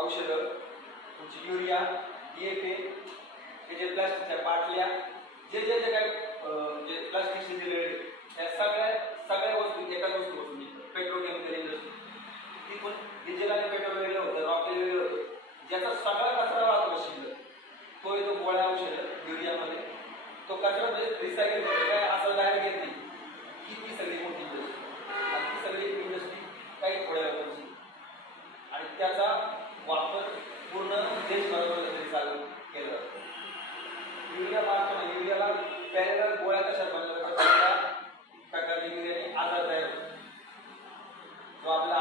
औषधं, तुमची urea, DAP, हे जे प्लास्टिकच्या बाटल्या, जे जे जे काय जे प्लास्टिकशी रिलेटेड त्या सगळ्या वस्तू एकाच वस्तूपासून मिळतात. पेट्रोकेमिकल इंडस्ट्री, ती पण डिझेल आणि पेट्रोल वेगळं होतं, रॉकेल वेगळं होतं. ज्याचा सगळा कचरा राहतो शिल्लक, तो येतो गोळ्या औषधं युरियामध्ये. तो कचरा म्हणजे रिसायकल काय असं बाहेर घेत नाही. ही सगळी मोठी इंडस्ट्री, आणि ती सगळी इंडस्ट्री काही थोड्या लोकांची, आणि त्याचा वापर पूर्ण देशभरामध्ये चालू केला जातो. युरिया मारताना युरियाला पॅरेलल गोळ्या कशा बनवल्या जातात, त्या प्रकारच्या युरियाने आजार तयार होतो, जो आपला